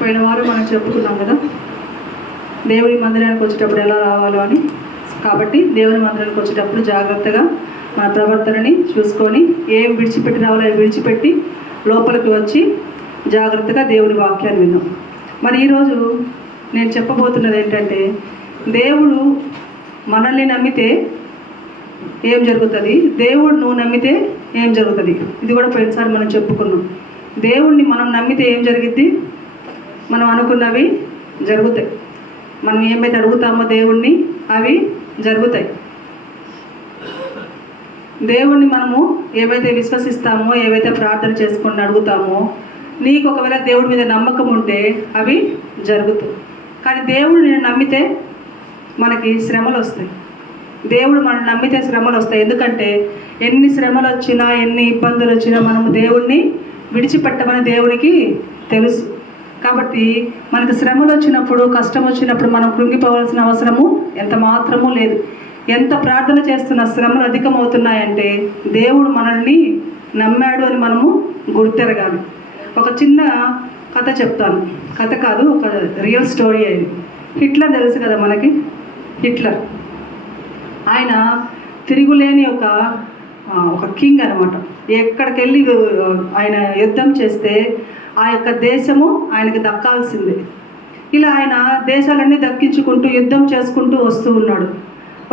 పోయిన వారం మనం చెప్పుకున్నాం కదా, దేవుని మందిరానికి వచ్చేటప్పుడు ఎలా రావాలో అని. కాబట్టి దేవుని మందిరానికి వచ్చేటప్పుడు జాగ్రత్తగా మన ప్రవర్తనని చూసుకొని ఏం విడిచిపెట్టి రావాలో అవి విడిచిపెట్టి లోపలికి వచ్చి జాగ్రత్తగా దేవుని వాక్యాన్ని విన్నాం. మరి ఈరోజు నేను చెప్పబోతున్నది ఏంటంటే, దేవుడు మనల్ని నమ్మితే ఏం జరుగుతుంది, దేవుడు నువ్వు నమ్మితే ఏం జరుగుతుంది. ఇది కూడా పోయినసారి మనం చెప్పుకున్నాం. దేవుణ్ణి మనం నమ్మితే ఏం జరిగిద్ది, మనం అనుకున్నవి జరుగుతాయి. మనం ఏమైతే అడుగుతామో దేవుణ్ణి అవి జరుగుతాయి. దేవుణ్ణి మనము ఏవైతే విశ్వసిస్తామో, ఏవైతే ప్రార్థన చేసుకొని అడుగుతామో, నీకు ఒకవేళ దేవుడి మీద నమ్మకం ఉంటే అవి జరుగుతాయి. కానీ దేవుడు నేను నమ్మితే మనకి శ్రమలు వస్తాయి. దేవుడు మనం నమ్మితే శ్రమలు వస్తాయి. ఎందుకంటే ఎన్ని శ్రమలు వచ్చినా, ఎన్ని ఇబ్బందులు వచ్చినా మనము దేవుణ్ణి విడిచిపెట్టమని దేవునికి తెలుసు. కాబట్టి మనకు శ్రమలు వచ్చినప్పుడు, కష్టం వచ్చినప్పుడు మనం కృంగిపోవాల్సిన అవసరము ఎంత మాత్రమూ లేదు. ఎంత ప్రార్థన చేస్తున్న శ్రమలు అధికమవుతున్నాయంటే దేవుడు మనల్ని నమ్మాడు అని మనము గుర్తెరగాలి. ఒక చిన్న కథ చెప్తాను. కథ కాదు, ఒక రియల్ స్టోరీ అది. హిట్లర్ తెలుసు కదా మనకి. హిట్లర్ ఆయన తిరుగులేని ఒక కింగ్ అనమాట. ఎక్కడికి వెళ్ళి ఆయన యుద్ధం చేస్తే ఆ యొక్క దేశము ఆయనకి దక్కాల్సిందే. ఇలా ఆయన దేశాలన్నీ దక్కించుకుంటూ యుద్ధం చేసుకుంటూ వస్తూ ఉన్నాడు.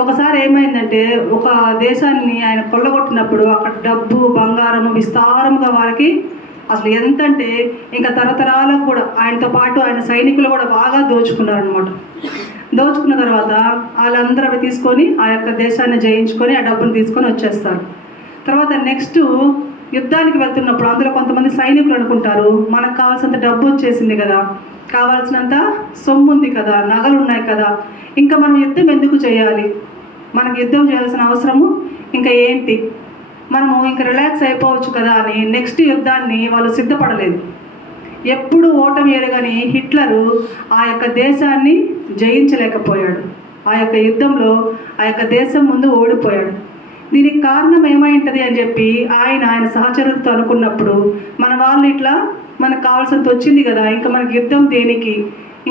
ఒకసారి ఏమైందంటే, ఒక దేశాన్ని ఆయన కొల్లగొట్టినప్పుడు అక్కడ డబ్బు, బంగారము విస్తారముగా వారికి అసలు ఎంతంటే ఇంకా తరతరాలకు కూడా ఆయనతో పాటు ఆయన సైనికులు కూడా బాగా దోచుకున్నారనమాట. దోచుకున్న తర్వాత వాళ్ళందరూ అవి తీసుకొని ఆ యొక్క దేశాన్ని జయించుకొని ఆ డబ్బును తీసుకొని వచ్చేస్తారు. తర్వాత నెక్స్ట్ యుద్ధానికి వెళ్తున్నప్పుడు అందులో కొంతమంది సైనికులు అనుకుంటారు, మనకు కావాల్సినంత డబ్బు వచ్చేసింది కదా, కావాల్సినంత సొమ్ము ఉంది కదా, నగలు ఉన్నాయి కదా, ఇంకా మనం యుద్ధం ఎందుకు చేయాలి, మనకు యుద్ధం చేయాల్సిన అవసరము ఇంకా ఏంటి, మనము ఇంకా రిలాక్స్ అయిపోవచ్చు కదా అని నెక్స్ట్ యుద్ధాన్ని వాళ్ళు సిద్ధపడలేదు. ఎప్పుడు ఓటమి ఎరగని హిట్లరు ఆ యొక్క దేశాన్ని జయించలేకపోయాడు. ఆ యొక్క యుద్ధంలో ఆ యొక్క దేశం ముందు ఓడిపోయాడు. దీనికి కారణం ఏమై ఉంటుంది అని చెప్పి ఆయన సహచరులతో అనుకున్నప్పుడు, మన వాళ్ళు ఇట్లా మనకు కావాల్సినంత వచ్చింది కదా, ఇంకా మనకి యుద్ధం దేనికి,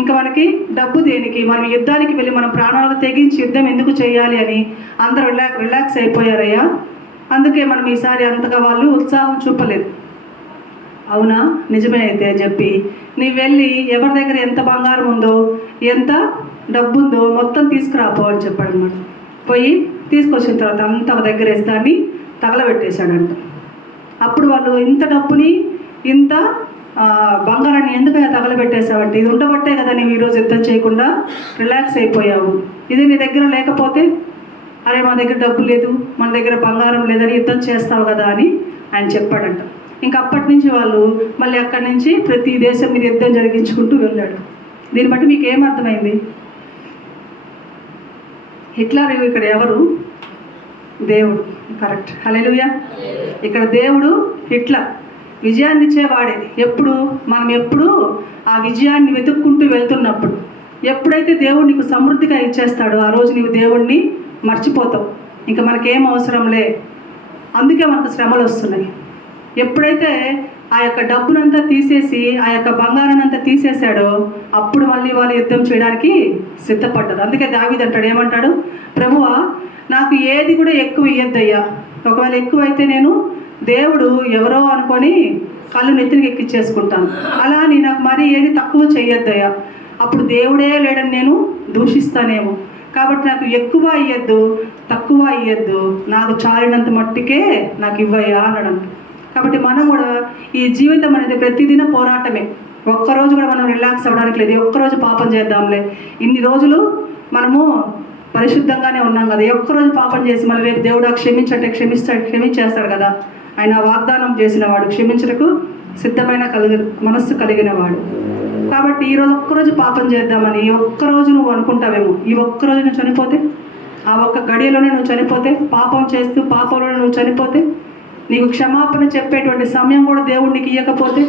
ఇంకా మనకి డబ్బు దేనికి, మనం యుద్ధానికి వెళ్ళి మన ప్రాణాలకు తెగించి యుద్ధం ఎందుకు చేయాలి అని అందరూ రిలాక్స్ అయిపోయారయ్యా. అందుకే మనం ఈసారి అంతగా వాళ్ళు ఉత్సాహం చూపలేదు. అవునా, నిజమే అయితే అని చెప్పి నీ వెళ్ళి ఎవరి దగ్గర ఎంత బంగారం ఉందో, ఎంత డబ్బు ఉందో మొత్తం తీసుకురాపో అని చెప్పాడు అనమాట. పోయి తీసుకొచ్చిన తర్వాత అంత ఒక దగ్గర వేస్తాన్ని తగలబెట్టేశాడంట. అప్పుడు వాళ్ళు ఇంత డబ్బుని, ఇంత బంగారాన్ని ఎందుకు తగలబెట్టేశావంటే, ఇది ఉండబట్టే కదా నీవు ఈరోజు యుద్ధం చేయకుండా రిలాక్స్ అయిపోయావు. ఇది నీ దగ్గర లేకపోతే, అరే మా దగ్గర డబ్బు లేదు, మన దగ్గర బంగారం లేదని యుద్ధం చేస్తావు కదా అని ఆయన చెప్పాడంట. ఇంకా అప్పటి నుంచి వాళ్ళు మళ్ళీ అక్కడి నుంచి ప్రతి దేశం మీద యుద్ధం జరిగించుకుంటూ వెళ్ళాడు. దీన్ని బట్టి మీకు ఏమర్థమైంది? హిట్లర్ ఇక్కడ ఎవరు? దేవుడు. కరెక్ట్. హల్లెలూయా. ఇక్కడ దేవుడు హిట్లర్ విజయాన్ని ఇచ్చేవాడే. మనం ఎప్పుడు ఆ విజయాన్ని వెతుక్కుంటూ వెళ్తున్నప్పుడు, ఎప్పుడైతే దేవుడు నీకు సమృద్ధిగా ఇచ్చేస్తాడో ఆ రోజు నీవు దేవుణ్ణి మర్చిపోతావు. ఇంకా మనకేం అవసరంలే. అందుకే మనకు శ్రమలు వస్తున్నాయి. ఎప్పుడైతే ఆ యొక్క డబ్బునంతా తీసేసి, ఆ యొక్క బంగారాన్నంతా తీసేశాడో అప్పుడు మళ్ళీ వాళ్ళు యుద్ధం చేయడానికి సిద్ధపడ్డారు. అందుకే దావీదు అంటాడు, ఏమంటాడు? ప్రభువా, నాకు ఏది కూడా ఎక్కువ ఇయ్యద్దయ్యా. ఒకవేళ ఎక్కువైతే నేను దేవుడు ఎవరో అనుకొని కళ్ళు నెత్తినికి ఎక్కించేసుకుంటాను. అలా నాకు మరీ ఏది తక్కువ చెయ్యొద్దయ్యా. అప్పుడు దేవుడే లేడని నేను దూషిస్తానేమో. కాబట్టి నాకు ఎక్కువ ఇయ్యద్దు, తక్కువ ఇయ్యద్దు, నాకు చాలినంత మట్టికే నాకు ఇవ్వయ్యా అన్నాడు. కాబట్టి మనం కూడా ఈ జీవితం అనేది ప్రతిదిన పోరాటమే. ఒక్కరోజు కూడా మనం రిలాక్స్ అవ్వడానికి లేదు. ఒక్కరోజు పాపం చేద్దాంలే, ఇన్ని రోజులు మనము పరిశుద్ధంగానే ఉన్నాం కదా, ఒక్కరోజు పాపం చేసి మళ్ళీ రేపు దేవుడు క్షమించంటే క్షమించేస్తాడు కదా. ఆయన వాగ్దానం చేసిన వాడు, క్షమించటకు సిద్ధమైన మనస్సు కలిగిన వాడు. కాబట్టి ఈరోజు ఒక్కరోజు పాపం చేద్దామని ఈ ఒక్కరోజు నువ్వు అనుకుంటావేమో. ఈ ఒక్కరోజు నువ్వు చనిపోతే, ఆ ఒక్క గడియలోనే నువ్వు చనిపోతే, పాపం చేస్తూ పాపంలోనే నువ్వు చనిపోతే, నీకు క్షమాపణ చెప్పేటువంటి సమయం కూడా దేవుడు నీకు ఇవ్వకపోతే,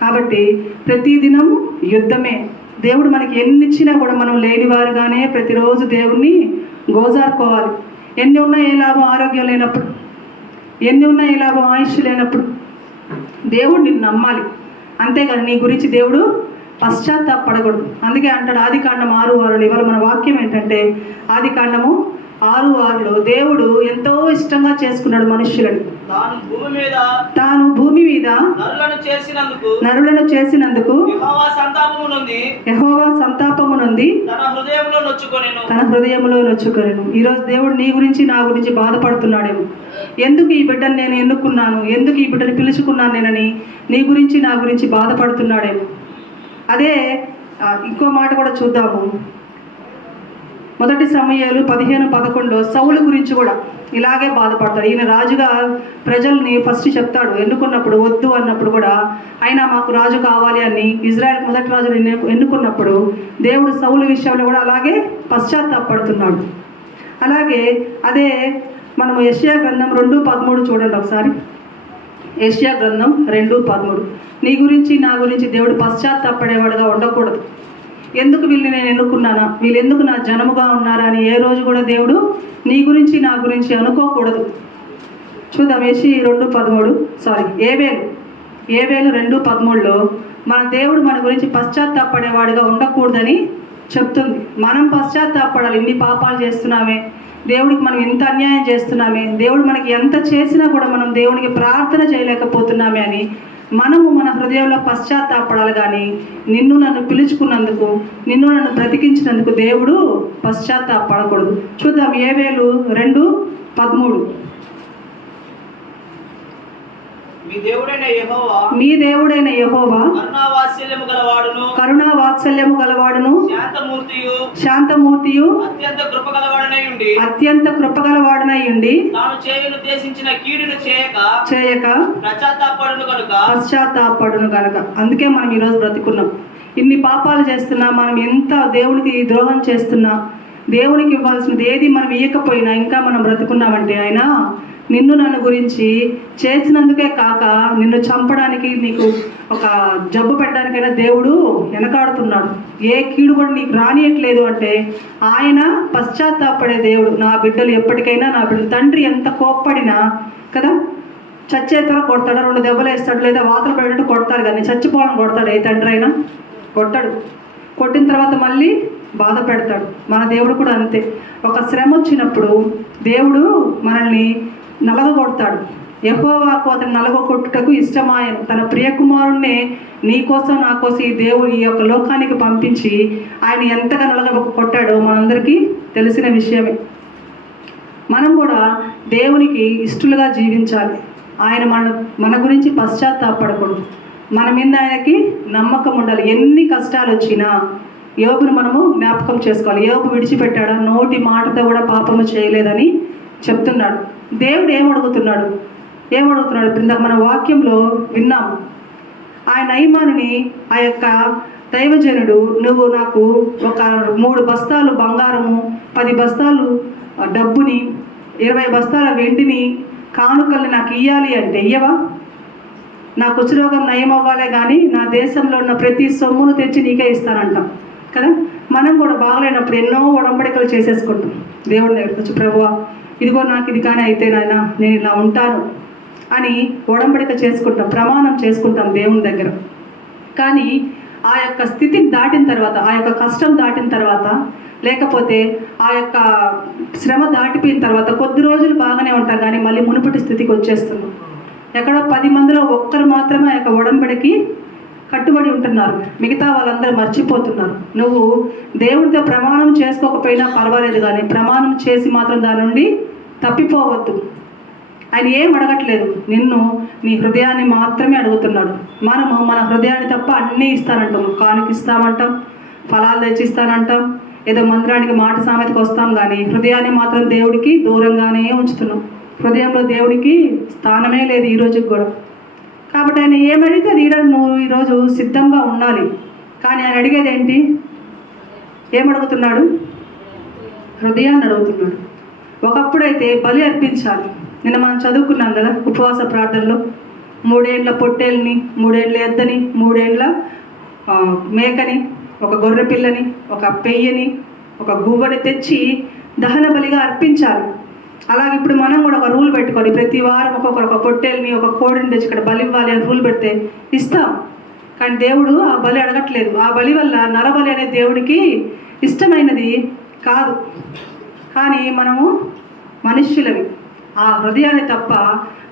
కాబట్టి ప్రతిదినం యుద్ధమే. దేవుడు మనకి ఎన్ని ఇచ్చినా కూడా మనం లేనివారుగానే ప్రతిరోజు దేవుణ్ణి గోజారుకోవాలి. ఎన్ని ఉన్నా ఏ లాభం ఆరోగ్యం లేనప్పుడు, ఎన్ని ఉన్నా ఏ లాభం ఆయుష్ లేనప్పుడు దేవుడు నిన్ను నమ్మాలి. అంతేగాని నీ గురించి దేవుడు పశ్చాత్తాపడకూడదు. అందుకే అంటాడు ఆదికాండం 6:6. ఇవాళ మన వాక్యం ఏంటంటే ఆదికాండము 6:6 దేవుడు ఎంతో ఇష్టంగా చేసుకున్నాడు మనుష్యులను. తాను భూమి మీద నరులను చేసినందుకు యెహోవా సంతాపము నొంది తన హృదయంలో నొచ్చుకొనెను. ఈరోజు దేవుడు నీ గురించి నా గురించి బాధపడుతున్నాడేమో. ఎందుకు ఈ బిడ్డను నేను ఎన్నుకున్నాను, ఎందుకు ఈ బిడ్డను పిలుచుకున్నాను నేనని నీ గురించి నా గురించి బాధపడుతున్నాడేమో. అదే ఇంకో మాట కూడా చూద్దాము. 1 సమూయేలు 15:11 సౌలు గురించి కూడా ఇలాగే బాధపడతాడు. ఈయన రాజుగా ప్రజల్ని ఫస్ట్ చెప్తాడు. ఎన్నుకున్నప్పుడు వద్దు అన్నప్పుడు కూడా ఆయన మాకు రాజు కావాలి అని ఇజ్రాయెల్ మొదటి రాజును ఎన్నుకున్నప్పుడు దేవుడు సౌలు విషయంలో కూడా అలాగే పశ్చాత్తాపడుతున్నాడు. అలాగే అదే మనం యెషయా గ్రంథం 2:13 చూడండి ఒకసారి. యెషయా గ్రంథం 2:13 నీ గురించి నా గురించి దేవుడు పశ్చాత్తాపడేవాడుగా ఉండకూడదు. ఎందుకు వీళ్ళని నేను ఎన్నుకున్నానా, వీళ్ళు ఎందుకు నా జనముగా ఉన్నారా అని ఏ రోజు కూడా దేవుడు నీ గురించి నా గురించి అనుకోకూడదు. చూద్దాం ఏబేలు 2:13 మన దేవుడు మన గురించి పశ్చాత్తాపడేవాడుగా ఉండకూడదని చెప్తుంది. మనం పశ్చాత్తాపడాలి. ఇన్ని పాపాలు చేస్తున్నామే, దేవుడికి మనం ఎంత అన్యాయం చేస్తున్నామే, దేవుడు మనకి ఎంత చేసినా కూడా మనం దేవునికి ప్రార్థన చేయలేకపోతున్నామే అని మనము మన హృదయంలో పశ్చాత్తాపడాలి. కానీ నిన్ను నన్ను పిలుచుకున్నందుకు, నిన్ను నన్ను బ్రతికించినందుకు దేవుడు పశ్చాత్తాపడకూడదు. చూద్దాం ఏబేలు 2:13 మీ దేవుడైన యెహోవా కరుణా వాత్సల్యము గలవాడును శాంతమూర్తియు అత్యంత కృపగలవాడునై ఉండి చేయక పశ్చాత్తాపడును గనుక. అందుకే మనం ఈరోజు బ్రతుకున్నాం. ఇన్ని పాపాలు చేస్తున్నా, మనం ఎంత దేవునికి ద్రోహం చేస్తున్నా, దేవునికి ఇవ్వాల్సినది ఏది మనం ఇవ్వకపోయినా ఇంకా మనం బ్రతుకున్నామంటే ఆయన నిన్ను నన్ను గురించి చేసినందుకే కాక నిన్ను చంపడానికి, నీకు ఒక జబ్బు పెట్టడానికైనా దేవుడు వెనకాడుతున్నాడు. ఏ కీడు కూడా నీకు రానియట్లేదు అంటే ఆయన పశ్చాత్తాపడే దేవుడు. నా బిడ్డలు ఎప్పటికైనా, నా బిడ్డలు తండ్రి ఎంత కోప్పడినా కదా, చచ్చేతర కొడతాడు, 2 దెబ్బలు వేస్తాడు, లేదా వాతలు పడేటట్టు కొడతారు. కానీ చచ్చిపోవాలని కొడతాడు ఏ తండ్రి అయినా? కొట్టాడు. కొట్టిన తర్వాత మళ్ళీ బాధ పెడతాడు. మన దేవుడు కూడా అంతే. ఒక శ్రమ వచ్చినప్పుడు దేవుడు మనల్ని నలగొడతాడు. యెహోవాకు అతను నలగొట్టుటకు ఇష్టమాయను, తన ప్రియకుమారుణ్ణి నీ కోసం నా కోసం ఈ దేవుడు ఈ యొక్క లోకానికి పంపించి ఆయన ఎంతగా కొట్టాడో మనందరికీ తెలిసిన విషయమే. మనం కూడా దేవునికి ఇష్టలుగా జీవించాలి. ఆయన మన గురించి పశ్చాత్తాపడకూడదు. మన మీద ఆయనకి నమ్మకం ఉండాలి. ఎన్ని కష్టాలు వచ్చినా యోబును మనము జ్ఞాపకం చేసుకోవాలి. యోబు విడిచిపెట్టాడా? నోటి మాటతో కూడా పాపము చేయలేదని చెప్తున్నాడు. దేవుడు ఏమడుగుతున్నాడు? ఇప్పుడు ఇందాక మన వాక్యంలో విన్నాము. ఆ నయమానుని ఆ యొక్క దైవజనుడు, నువ్వు నాకు ఒక 3 బస్తాలు బంగారము, 10 బస్తాలు డబ్బుని, 20 బస్తాల వెండిని కానుకల్ని నాకు ఇయ్యాలి అంటే ఇయ్యవా? నా కుష్ఠరోగం నయం అవ్వాలే కానీ నా దేశంలో ఉన్న ప్రతి సొమ్మును తెచ్చి నీకే ఇస్తానంటాం కదా. మనం కూడా బాగలేనప్పుడు ఎన్నో ఉడంబడికలు చేసేసుకుంటాం. దేవుడి దగ్గరికి వచ్చి, ప్రభువా ఇదిగో నాకు ఇది కానీ అయితే నాయన నేను ఇలా ఉంటాను అని ఉడంబడిక చేసుకుంటాం, ప్రమాణం చేసుకుంటాం దేవుని దగ్గర. కానీ ఆ యొక్క స్థితిని దాటిన తర్వాత, ఆ యొక్క కష్టం దాటిన తర్వాత, లేకపోతే ఆ యొక్క శ్రమ దాటిపోయిన తర్వాత కొద్ది రోజులు బాగానే ఉంటాం, కానీ మళ్ళీ మునుపటి స్థితికి వచ్చేస్తున్నాం. ఎక్కడో 10 మందిలో ఒక్కరు మాత్రమే ఆ యొక్క ఉడంబడికి కట్టుబడి ఉంటున్నారు, మిగతా వాళ్ళందరూ మర్చిపోతున్నారు. నువ్వు దేవుడితో ప్రమాణం చేసుకోకపోయినా పర్వాలేదు, కానీ ప్రమాణం చేసి మాత్రం దాని నుండి తప్పిపోవద్దు. ఆయన ఏం అడగట్లేదు, నిన్ను నీ హృదయాన్ని మాత్రమే అడుగుతున్నాడు. మనము మన హృదయాన్ని తప్ప అన్నీ ఇస్తానంటాం. కానుకిస్తామంటాం, ఫలాలు తెచ్చిస్తానంటాం, ఏదో మందిరానికి మాట సామెతకు వస్తాం, కానీ హృదయాన్ని మాత్రం దేవుడికి దూరంగానే ఉంచుతున్నాం. హృదయంలో దేవుడికి స్థానమే లేదు ఈ రోజుకి కూడా. కాబట్టి ఆయన ఏమడిగితే అది నువ్వు ఈరోజు సిద్ధంగా ఉండాలి. కానీ ఆయన అడిగేది ఏంటి? ఏమడుగుతున్నాడు? హృదయాన్ని అడుగుతున్నాడు. ఒకప్పుడైతే బలి అర్పించాలి. నిన్న మనం చదువుకున్నాం కదా ఉపవాస ప్రార్థనలో, 3 ఏండ్ల పొట్టేల్ని, 3 ఏండ్ల ఎద్దని, 3 ఏండ్ల మేకని, ఒక గొర్రె పిల్లని, ఒక పెయ్యని, ఒక గువ్వని తెచ్చి దహన బలిగా అర్పించాలి. అలాగే ఇప్పుడు మనం కూడా ఒక రూల్ పెట్టుకొని ప్రతి వారం ఒక్కొక్కరు ఒక పొట్టేల్ని, ఒక కోడిని తెచ్చి ఇక్కడ బలి ఇవ్వాలి అని రూల్ పెడితే ఇస్తాం. కానీ దేవుడు ఆ బలి అడగట్లేదు. ఆ బలి వల్ల నరబలి అనే దేవుడికి ఇష్టమైనది కాదు. కానీ మనము మనుష్యులవి, ఆ హృదయాన్ని తప్ప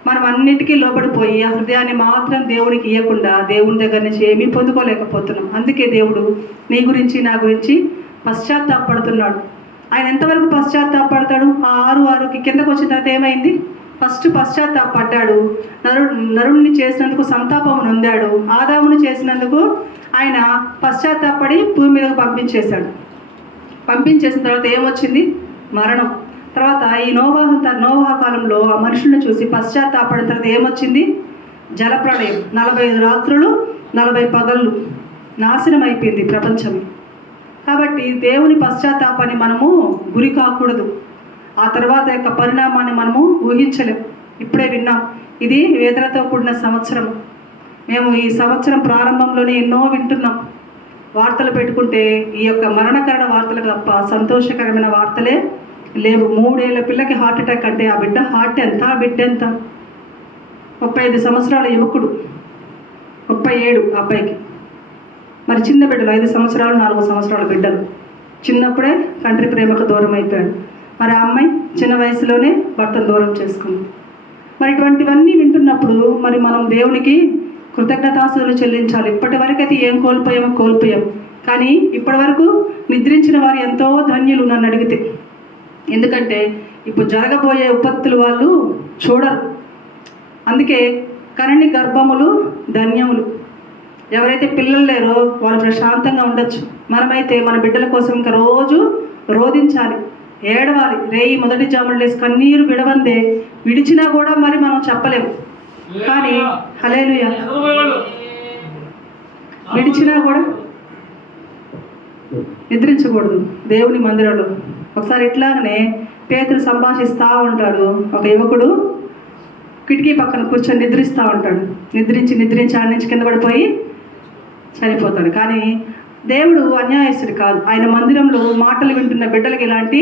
మనం అన్నిటికీ లోబడిపోయి ఆ హృదయాన్ని మాత్రం దేవుడికి ఇవ్వకుండా దేవుని దగ్గర నుంచి ఏమీ పొందుకోలేకపోతున్నాం. అందుకే దేవుడు నీ గురించి నా గురించి పశ్చాత్తాపడుతున్నాడు. ఆయన ఎంతవరకు పశ్చాత్తాపడతాడు? ఆ 6:6కి కిందకు వచ్చిన తర్వాత ఏమైంది? ఫస్ట్ పశ్చాత్తాపడ్డాడు. నరుడిని చేసినందుకు సంతాపము నొందాడు. ఆదామును చేసినందుకు ఆయన పశ్చాత్తాపడి భూమి మీదకు పంపించేసిన తర్వాత ఏమొచ్చింది? మరణం. తర్వాత ఈ నోవాహ కాలంలో ఆ మనుషులను చూసి పశ్చాత్తాపడిన తర్వాత ఏమొచ్చింది? జలప్రళయం. 45 రాత్రులు 40 పగళ్ళు నాశనం అయిపోయింది ప్రపంచం. కాబట్టి దేవుని పశ్చాత్తాపాన్ని మనము గురి కాకూడదు. ఆ తర్వాత యొక్క పరిణామాన్ని మనము ఊహించలేం. ఇప్పుడే విన్నాం, ఇది వేదనతో కూడిన సంవత్సరం. మేము ఈ సంవత్సరం ప్రారంభంలోనే ఎన్నో వింటున్నాం. వార్తలు పెట్టుకుంటే ఈ యొక్క మరణకరణ వార్తలు తప్ప సంతోషకరమైన వార్తలే లేవు. 3 ఏళ్ల పిల్లకి హార్ట్ అటాక్ అంటే ఆ బిడ్డ హార్ట్ ఎంత? ఆ బిడ్డ ఎంత? 35 సంవత్సరాల యువకుడు, 37 అబ్బాయికి. మరి చిన్న బిడ్డలు 5 సంవత్సరాలు 4 సంవత్సరాల బిడ్డలు చిన్నప్పుడే తండ్రి ప్రేమకు దూరం అయిపోయాడు. మరి ఆ అమ్మాయి చిన్న వయసులోనే భర్తను దూరం చేసుకుంది. మరి ఇటువంటివన్నీ వింటున్నప్పుడు మరి మనం దేవునికి కృతజ్ఞతాస్తుతులు చెల్లించాలి. ఇప్పటి వరకు అయితే ఏం కోల్పోయాం. కానీ ఇప్పటి వరకు నిద్రించిన వారు ఎంతో ధన్యులు నన్ను అడిగితే. ఎందుకంటే ఇప్పుడు జరగబోయే విపత్తులు వాళ్ళు చూడరు. అందుకే కరణి గర్భములు ధన్యములు. ఎవరైతే పిల్లలు లేరో వాళ్ళు ప్రశాంతంగా ఉండొచ్చు. మనమైతే మన బిడ్డల కోసం ఇంకా రోజు రోధించాలి, ఏడవాలి. రేయి మొదటి జాములు లేసి కన్నీరు విడవందే విడిచినా కూడా మరి మనం చెప్పలేము. కానీ హల్లెలూయా, విడిచినా కూడా నిద్రించకూడదు దేవుని మందిరంలో. ఒకసారి ఇట్లాగనే పేతురు సంభాషిస్తూ ఉంటాడు. ఒక యువకుడు కిటికీ పక్కన కూర్చొని నిద్రిస్తూ ఉంటాడు. నిద్రించి ఆడ నుంచి కింద పడిపోయి చనిపోతాడు. కానీ దేవుడు అన్యాయస్తుడు కాదు. ఆయన మందిరంలో మాటలు వింటున్న బిడ్డలకి ఇలాంటి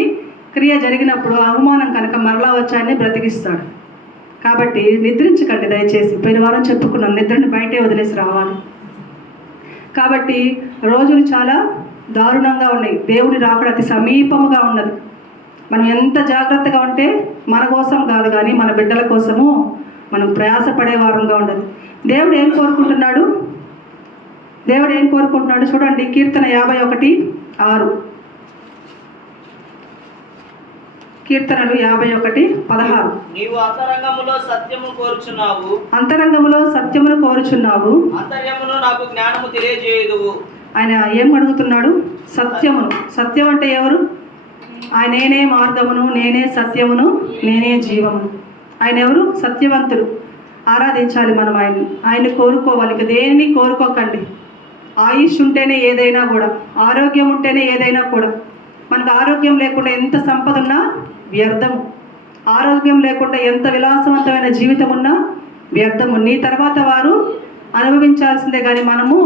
క్రియ జరిగినప్పుడు అవమానం కనుక మరలా వచ్చాయని బ్రతికిస్తాడు. కాబట్టి నిద్రించకండి దయచేసి. పోయిన వారం చెప్పుకున్నాం, నిద్రని బయటే వదిలేసి రావాలి. కాబట్టి రోజులు చాలా దారుణంగా ఉన్నాయి. దేవుని రాకడ అతి సమీపముగా ఉన్నది. మనం ఎంత జాగ్రత్తగా ఉంటే మన కోసం కాదు కానీ మన బిడ్డల కోసము మనం ప్రయాసపడే వారంగా ఉండాలి. దేవుడు ఏం కోరుకుంటున్నాడు? చూడండి, కీర్తన 51:6. కీర్తనలు 51:16. నీవు అంతరంగములో సత్యమును కోరుచున్నావు, అంతర్యమును నాకు జ్ఞానము తెలియజేయుదువు. ఆయన ఏం అడుగుతున్నాడు? సత్యమును. సత్యం అంటే ఎవరు? ఆయన నేనే మార్గమును, నేనే సత్యమును, నేనే జీవమును. ఆయన ఎవరు? సత్యవంతుడు. ఆరాధించాలి మనం ఆయన్ని కోరుకోవాలి. ఇక దేన్ని కోరుకోకండి. ఆయుష్ ఉంటేనే ఏదైనా కూడా, ఆరోగ్యం ఉంటేనే ఏదైనా కూడా. మనకు ఆరోగ్యం లేకుండా ఎంత సంపద ఉన్నా వ్యర్థము. ఆరోగ్యం లేకుండా ఎంత విలాసవంతమైన జీవితం ఉన్నా వ్యర్థము. నీ తర్వాత వారు అనుభవించాల్సిందే కానీ మనము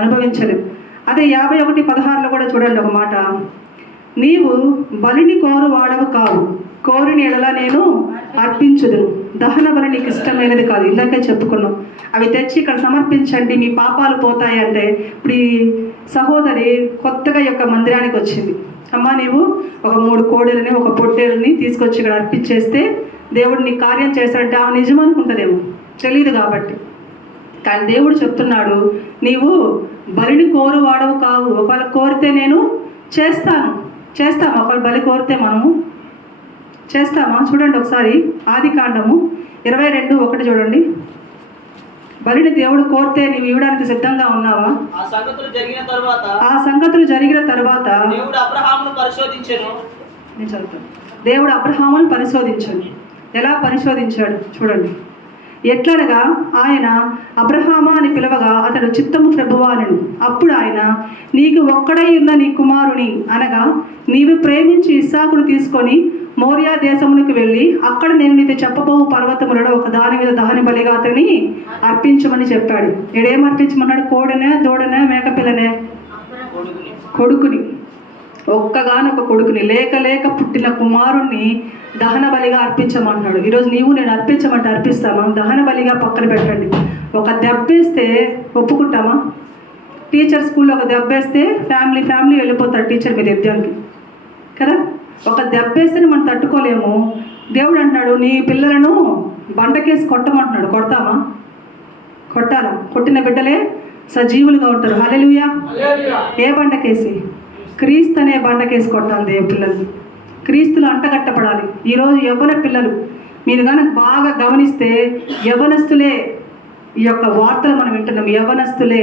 అనుభవించలేము. అదే 51:16 కూడా చూడండి ఒక మాట. నీవు బలిని కోరువాడవు కావు, కోరిని ఎడల నేను అర్పించుదును. దహన బలి నీకు ఇష్టమైనది కాదు. ఇందాకే చెప్పుకున్నాం. అవి తెచ్చి ఇక్కడ సమర్పించండి, మీ పాపాలు పోతాయి అంటే. ఇప్పుడు ఈ సహోదరి కొత్తగా యొక్క మందిరానికి వచ్చింది. అమ్మ, నీవు ఒక 3 కోడెలని, ఒక పొట్టేలని తీసుకొచ్చి ఇక్కడ అర్పించేస్తే దేవుడు నీ కార్యం చేస్తాడంటే ఆమె నిజం అనుకుంటుందేమో, తెలియదు కాబట్టి. కానీ దేవుడు చెప్తున్నాడు, నీవు బలిని కోరువాడవు కావు. ఒకవేళ కోరితే నేను చేస్తాను. చేస్తామా? ఒకవేళ బలి కోరితే మనము చేస్తామా? చూడండి ఒకసారి ఆదికాండము 22:1 చూడండి. బలిని దేవుడు కోరితే నీవు ఇవ్వడానికి సిద్ధంగా ఉన్నావా? ఆ సంగతులు జరిగిన తర్వాత దేవుడు అబ్రహామును పరిశోధించెను. నేను చదువుతాను. దేవుడు అబ్రహామును పరిశోధించాడు. ఎలా పరిశోధించాడు చూడండి. ఎట్లనగా ఆయన అబ్రహామా అని పిలవగా అతడు చిత్తము ప్రభువా అనెను. అప్పుడు ఆయన, నీకు ఒక్కడై ఉన్న నీ కుమారుని అనగా నీవు ప్రేమించి ఇస్సాకును తీసుకొని మోరియా దేశమునికి వెళ్ళి అక్కడ నేను నీతో చెప్పబోవు పర్వతములలో ఒక దాని మీద దహన బలిగా అతని అర్పించమని చెప్పాడు. ఏడేం అర్పించమన్నాడు? కోడనే, దూడనే, మేకపిల్లనే? కొడుకుని. ఒక్కగానొక కొడుకుని, లేక పుట్టిన కుమారుణ్ణి దహన బలిగా అర్పించమంటున్నాడు. ఈరోజు నీవు నేను అర్పించమంటే అర్పిస్తామా? దహన బలిగా పక్కన పెట్టండి. ఒక దెబ్బేస్తే ఒప్పుకుంటామా? టీచర్ స్కూల్లో ఒక దెబ్బేస్తే ఫ్యామిలీ వెళ్ళిపోతారు టీచర్ మీద యుద్ధానికి కదా. ఒక దెబ్బేస్తే మనం తట్టుకోలేము. దేవుడు అంటున్నాడు నీ పిల్లలను బండకేసి కొట్టమంటున్నాడు. కొడతామా? కొట్టాలా? కొట్టిన బిడ్డలే సజీవులుగా ఉంటారు. హల్లెలూయా. ఏ బండకేసి? క్రీస్తు అనే బండకేసి కొట్టాలి దేవుడి పిల్లలు. క్రీస్తులు అంటగట్టపడాలి. ఈరోజు యవ్వన పిల్లలు మీరు కానీ బాగా గమనిస్తే యవ్వనస్తులే ఈ యొక్క వార్తలు మనం వింటున్నాం. యవ్వనస్తులే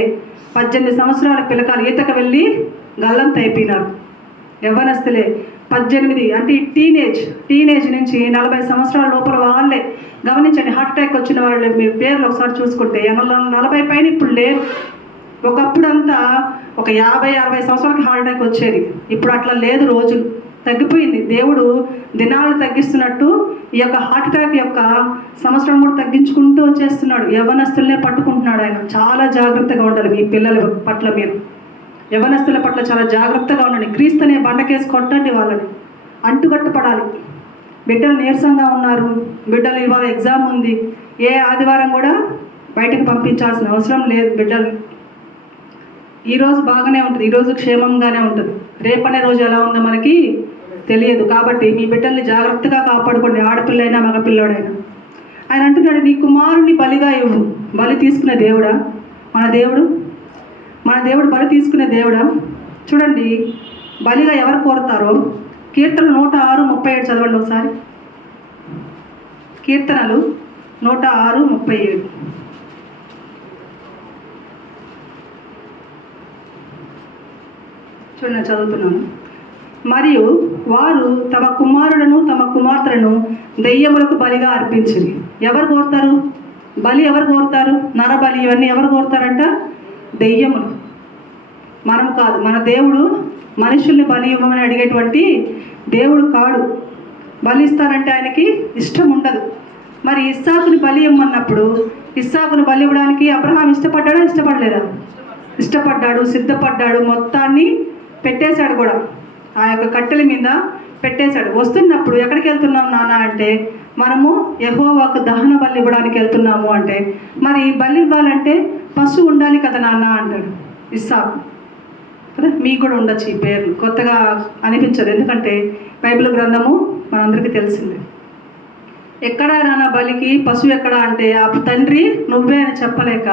18 సంవత్సరాల పిల్లకాయలు ఈతకు వెళ్ళి గల్లంత అయిపోయినారు. యవ్వనస్తులే 18 అంటే టీనేజ్ నుంచి 40 సంవత్సరాల లోపల వాళ్ళే. గమనించండి, హార్ట్ అటాక్ వచ్చిన వాళ్ళు మీ పేర్లు ఒకసారి చూసుకుంటే 40 పైన ఇప్పుడు లేరు. ఒకప్పుడు అంతా ఒక 50-60 సంవత్సరాలకి హార్ట్ అటాక్ వచ్చేది. ఇప్పుడు అట్లా లేదు, రోజులు తగ్గిపోయింది. దేవుడు దినాలు తగ్గిస్తున్నట్టు ఈ యొక్క హార్ట్ అటాక్ యొక్క సంవత్సరం కూడా తగ్గించుకుంటూ వచ్చేస్తున్నాడు. యవ్వనస్తులనే పట్టుకుంటున్నాడు ఆయన. చాలా జాగ్రత్తగా ఉండాలి మీ పిల్లల పట్ల. మీరు యవ్వనస్తుల పట్ల చాలా జాగ్రత్తగా ఉండండి. క్రీస్తు అనే బండకేసి కొట్టండి. వాళ్ళని అంటుకట్టుపడాలి. బిడ్డలు నీరసంగా ఉన్నారు, బిడ్డలు ఇవాళ ఎగ్జామ్ ఉంది, ఏ ఆదివారం కూడా బయటకు పంపించాల్సిన అవసరం లేదు. బిడ్డలు ఈరోజు బాగానే ఉంటుంది, ఈరోజు క్షేమంగానే ఉంటుంది. రేపనే రోజు ఎలా ఉందో మనకి తెలియదు. కాబట్టి మీ బిడ్డల్ని జాగ్రత్తగా కాపాడుకోండి, ఆడపిల్లైనా మగపిల్లోడైనా. ఆయన అంటున్నాడు నీ కుమారుని బలిగా ఇవ్వు. బలి తీసుకునే దేవుడా మన దేవుడు? మన దేవుడు బలి తీసుకునే దేవుడా? చూడండి, బలిగా ఎవరు కోరుతారో కీర్తనలు 106:37 చదవండి ఒకసారి. కీర్తనలు 106:37. చూడండి, చదువుతున్నాను. మరియు వారు తమ కుమారులను తమ కుమార్తెలను దెయ్యములకు బలిగా అర్పించిరి. ఎవరు కోరుతారు బలి? ఎవరు కోరుతారు? నరబలి ఇవన్నీ ఎవరు కోరుతారంట? దెయ్యములు. మనం కాదు. మన దేవుడు మనుషుల్ని బలి ఇవ్వమని అడిగేటువంటి దేవుడు కాడు. బలి ఇస్తారంటే ఆయనకి ఇష్టం ఉండదు. మరి ఇస్సాకుని బలి ఇవ్వమన్నప్పుడు ఇస్సాకుని బలి ఇవ్వడానికి అబ్రహాం ఇష్టపడ్డాడా? ఇష్టపడలేదా? ఇష్టపడ్డాడు, సిద్ధపడ్డాడు, మొత్తాన్ని పెట్టేశాడు కూడా. ఆ యొక్క కట్టెల మీద పెట్టేశాడు. వస్తున్నప్పుడు ఎక్కడికి వెళ్తున్నాం నాన్న అంటే మనము యెహోవాకు దహన బలి ఇవ్వడానికి వెళ్తున్నాము అంటే, మరి బలి ఇవ్వాలంటే పశువు ఉండాలి కదా నాన్న అంటాడు ఇస్సాకు కదా. మీకు కూడా ఉండొచ్చు ఈ పేర్లు, కొత్తగా అనిపించదు. ఎందుకంటే బైబిల్ గ్రంథము మనందరికీ తెలిసిందే. ఎక్కడా నాన్న బలికి పశువు ఎక్కడా అంటే ఆ తండ్రి నువ్వే అని చెప్పలేక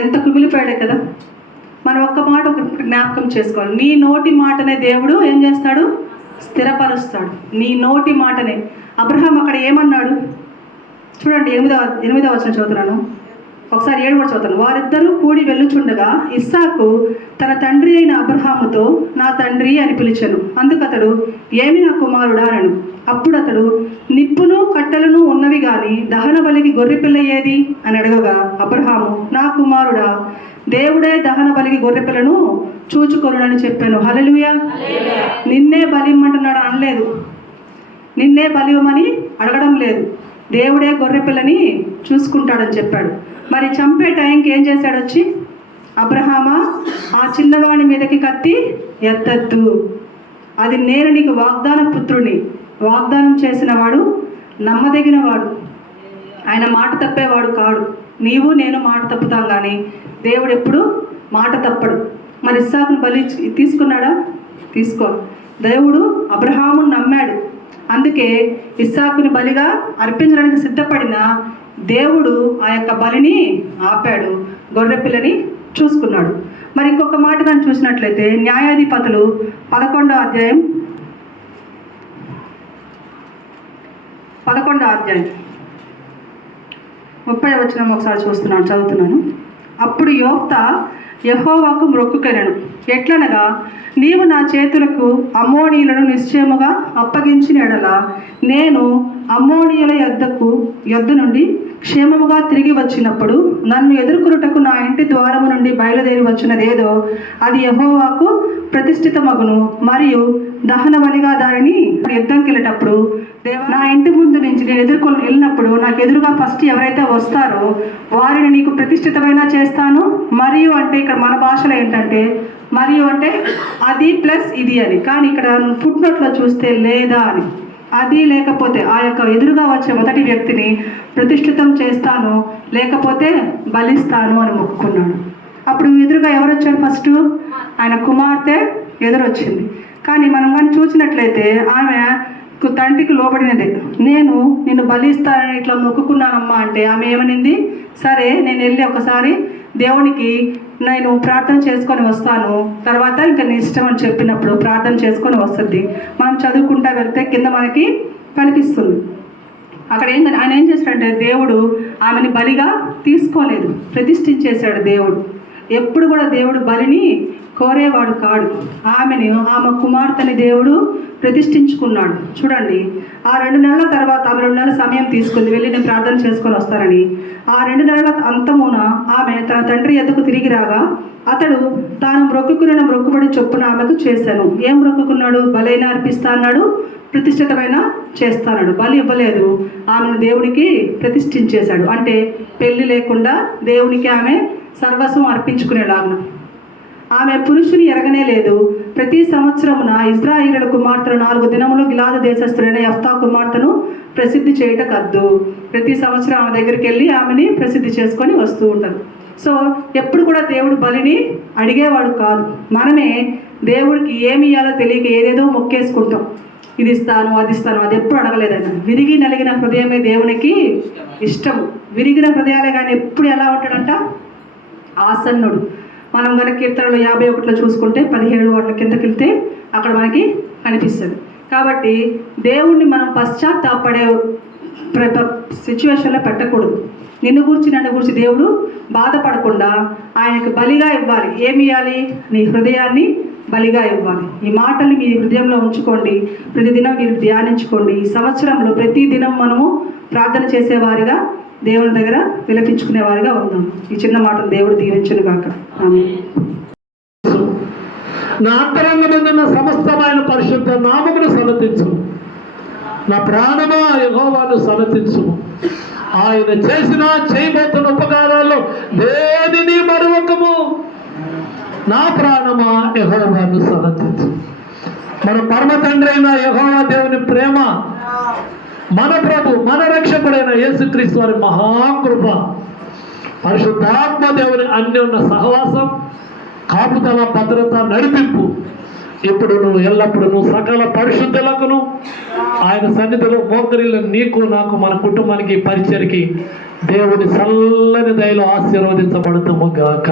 ఎంత కుమిలిపోయాడే కదా. మనం ఒక్క మాట జ్ఞాపకం చేసుకోవాలి. నీ నోటి మాటనే దేవుడు ఏం చేస్తాడు? స్థిరపరుస్తాడు. నీ నోటి మాటనే. అబ్రహాం అక్కడ ఏమన్నాడు చూడండి, 8వ వచనం చదువుతున్నాను, ఒకసారి 7 కూడా చదువుతాను. వారిద్దరూ కూడి వెళ్ళుచుండగా ఇస్సాకు తన తండ్రి అయిన అబ్రహాముతో నా తండ్రి అని పిలిచెను. అందుకతడు ఏమి నా కుమారుడా అనను. అప్పుడు అతడు నిప్పును కట్టెలను ఉన్నవి కానీ దహన బలికి గొర్రెపిల్ల ఏది అని అడగగా అబ్రహాము నా కుమారుడా, దేవుడే దహన బలికి గొర్రెపిల్లను చూచుకొనునని చెప్పాను. హల్లెలూయా. నిన్నే బలి ఇమ్మంటున్నాడు అనలేదు, నిన్నే బలి ఇవ్వమని అడగడం లేదు. దేవుడే గొర్రెపిల్లని చూసుకుంటాడని చెప్పాడు. మరి చంపే టైంకి ఏం చేశాడు? వచ్చి అబ్రహామా ఆ చిన్నవాడి మీదకి కత్తి ఎత్తద్దు, అది నేను నీకు వాగ్దాన పుత్రుని. వాగ్దానం చేసిన వాడు నమ్మదగిన వాడు, ఆయన మాట తప్పేవాడు కాడు. నీవు నేను మాట తప్పుతాం కానీ దేవుడు ఎప్పుడు మాట తప్పడు. మరి ఇస్సాకును బలి తీసుకున్నాడా? తీసుకో. దేవుడు అబ్రహామును నమ్మాడు, అందుకే ఇస్సాకుని బలిగా అర్పించడానికి సిద్ధపడిన దేవుడు ఆ యొక్క బలిని ఆపాడు, గొర్రెపిల్లని చూసుకున్నాడు. మరి ఇంకొక మాట కానీ చూసినట్లయితే న్యాయాధిపతులు 11వ అధ్యాయం 30వ వచనం ఒకసారి చదువుతున్నాను. అప్పుడు యోఫ్తా యెహోవాకు మొక్కుకొనెను. ఎట్లనగా నీవు నా చేతులకు అమ్మోనీయులను నిశ్చయముగా అప్పగించిన ఎడల నేను అమ్మోనీయుల యొద్ద నుండి క్షేమముగా తిరిగి వచ్చినప్పుడు నన్ను ఎదుర్కొనుటకు నా ఇంటి ద్వారము నుండి బయలుదేరి వచ్చినదేదో అది యెహోవాకు ప్రతిష్ఠితమగును. మరియు దహన బలిగా దానిని యుద్ధంకి వెళ్ళేటప్పుడు నా ఇంటి ముందు నుంచి నేను ఎదుర్కొని వెళ్ళినప్పుడు నాకు ఎదురుగా ఫస్ట్ ఎవరైతే వస్తారో వారిని నీకు ప్రతిష్ఠితమైన చేస్తాను. మరియు అంటే ఇక్కడ మన భాషలో ఏంటంటే మరియు అంటే అది ప్లస్ ఇది అని, కానీ ఇక్కడ ఫుట్ నోట్లో చూస్తే లేదా అని. అది లేకపోతే ఆ యొక్క ఎదురుగా వచ్చే మొదటి వ్యక్తిని ప్రతిష్ఠితం చేస్తాను, లేకపోతే బలిస్తాను అని మొక్కుకున్నాడు. అప్పుడు ఎదురుగా ఎవరు వచ్చారు? ఫస్ట్ ఆయన కుమార్తె ఎదురొచ్చింది. కానీ మనం కానీ చూసినట్లయితే ఆమె తండ్రికి లోబడినదే. నేను నిన్ను బలిస్తానని ఇట్లా మొక్కుకున్నానమ్మా అంటే ఆమె ఏమనింది? సరే నేను వెళ్ళి ఒకసారి దేవునికి నేను ప్రార్థన చేసుకొని వస్తాను, తర్వాత ఇంకా నీ ఇష్టం అని చెప్పినప్పుడు ప్రార్థన చేసుకొని వస్తుంది. మనం చదువుకుంటా వెళ్తే కింద మనకి కనిపిస్తుంది. అక్కడ ఏంటంటే ఆయన ఏం చేశాడంటే దేవుడు ఆమెని బలిగా తీసుకోలేదు, ప్రతిష్ఠించేశాడు దేవుడు. ఎప్పుడు కూడా దేవుడు బలిని కోరేవాడు కాడు. ఆమె కుమార్తెని దేవుడు ప్రతిష్ఠించుకున్నాడు. చూడండి, ఆ 2 నెలల తర్వాత ఆమె 2 నెలల సమయం తీసుకుంది వెళ్ళి నేను ప్రార్థన చేసుకొని వస్తానని. ఆ 2 నెలల అంతమున ఆమె తన తండ్రి ఎద్దకు తిరిగి రాగా అతడు తాను మొక్కుకున్న మొక్కుబడి చొప్పున ఆమెకు చేశాను. ఏం మొక్కుకున్నాడు? బలైన అర్పిస్తా అన్నాడు, ప్రతిష్ఠితమైన చేస్తాడు. బలి ఇవ్వలేదు, ఆమెను దేవునికి ప్రతిష్ఠించేశాడు. అంటే పెళ్లి లేకుండా దేవునికి ఆమె సర్వస్వం అర్పించుకునేలాగా. ఆమె పురుషుని ఎరగనే లేదు. ప్రతి సంవత్సరమున ఇశ్రాయేలు కుమార్తెలు 4 దినములు గిలాదు దేశస్థుడైన యెఫ్తా కుమార్తెను ప్రసిద్ధి చేయట కద్దు. ప్రతి సంవత్సరం ఆమె దగ్గరికి వెళ్ళి ఆమెని ప్రసిద్ధి చేసుకొని వస్తూ ఉంటారు. సో ఎప్పుడు కూడా దేవుడు బలిని అడిగేవాడు కాదు. మనమే దేవుడికి ఏమి ఇవ్వాలో తెలియక ఏదేదో మొక్కేసుకుంటాం. ఇది ఇస్తాను, అది ఇస్తాను, అది ఎప్పుడు అడగలేదన్న. విరిగి నలిగిన హృదయమే దేవునికి ఇష్టము. విరిగిన హృదయాలే కానీ ఎప్పుడు ఎలా ఉంటాడంట? ఆసన్నుడు. మనం కనుక కీర్తనలు 51లో చూసుకుంటే 17 వాటిల కిందకి వెళ్తే అక్కడ మనకి కనిపిస్తుంది. కాబట్టి దేవుణ్ణి మనం పశ్చాత్తాపడే సిచ్యువేషన్లో పెట్టకూడదు. నిన్ను గురించి నన్ను గురించి దేవుడు బాధపడకుండా ఆయనకు బలిగా ఇవ్వాలి. ఏమి ఇవ్వాలి? నీ హృదయాన్ని బలిగా ఇవ్వాలి. ఈ మాటలు మీ హృదయంలో ఉంచుకోండి. ప్రతిదినం మీరు ధ్యానించుకోండి. ఈ సంవత్సరంలో ప్రతి దినం మనము ప్రార్థన చేసేవారిగా దేవుని దగ్గర విలపించుకునేవారిగా ఉందాం. ఈ చిన్న మాటలు దేవుడు దీవించును గాక. నా అంతరంగమందున్న సమస్తమైన పరిశుద్ధ నామమును సన్నతించు. నా ప్రాణమా యెహోవాను సన్నతించు. ఆయన చేసిన చేయబోతున్న ఉపకారాల్లో దేనిని మరువకము. నా ప్రాణమా యెహోవాను సన్నతించు. మన పరమ తండ్రి అయిన యెహోవా దేవుని ప్రేమ, మన ప్రభు మన రక్షకుడైన యేసుక్రీస్తు వారి మహాకృప, పరిశుద్ధాత్మ దేవుని అన్యోన్య సహవాసం, కాపుదల, భద్రత, నడిపింపు ఇప్పుడు నువ్వు ఎల్లప్పుడూ సకల పరిశుద్ధులకును ఆయన సన్నిధిలో మోకరిల్లు నీకు నాకు మన కుటుంబానికి పరిచయకి దేవుని చల్లని దయలో ఆశీర్వదించబడుతాము గాక.